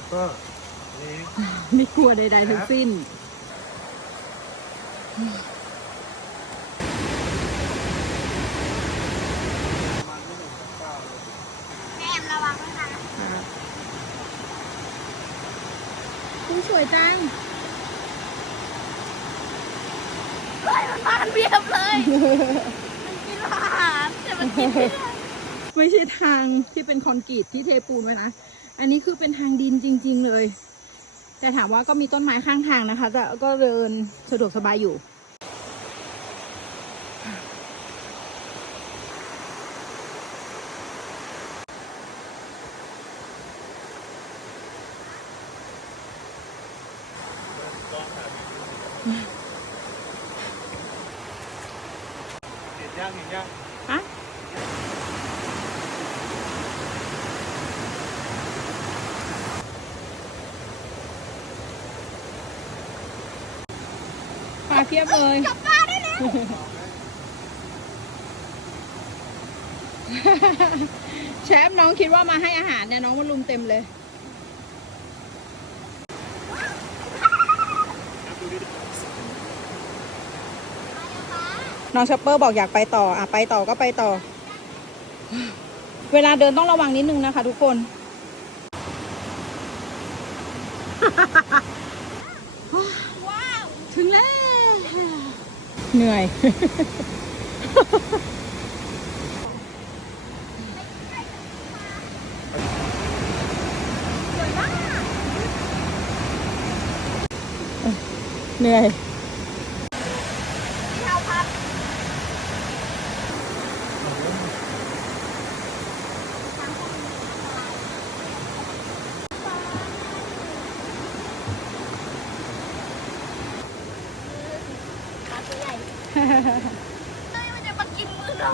ซุปเปอร์นี่ไม่กลัวใดๆทั้งสิ้นมันไม่ถึงเก้าเลยแม่ระวังนะคะคุณสวยจัง เฮ้ยมันมากันเบียบเลย มันกินอาหารแต่มันกินไม่ได้ไม่ใช่ทางที่เป็นคอนกรีตที่เทปูนไว้นะ อันนี้คือเป็นทางดินจริง ๆ เลย แต่ถามว่าก็มีต้นไม้ข้างทางนะคะ แต่ก็เดินสะดวกสบายอยู่เห็นย่างเห็นย่าง ปลาเพียบเลยกลับบ้านได้แล้วแชมป์น้องคิดว่ามาให้อาหารเนี่ยน้องมาลุมเต็มเลย น้องชอปเปอร์บอกอยากไปต่อ อะไปต่อก็ไปต่อ เวลาเดินต้องระวังนิดนึงนะคะทุกคนว้าวถึงแล้ว เหนื่อยสวยมากเหนื่อย ที่เท้าพับ ตัวยมันจะมากินมือเรา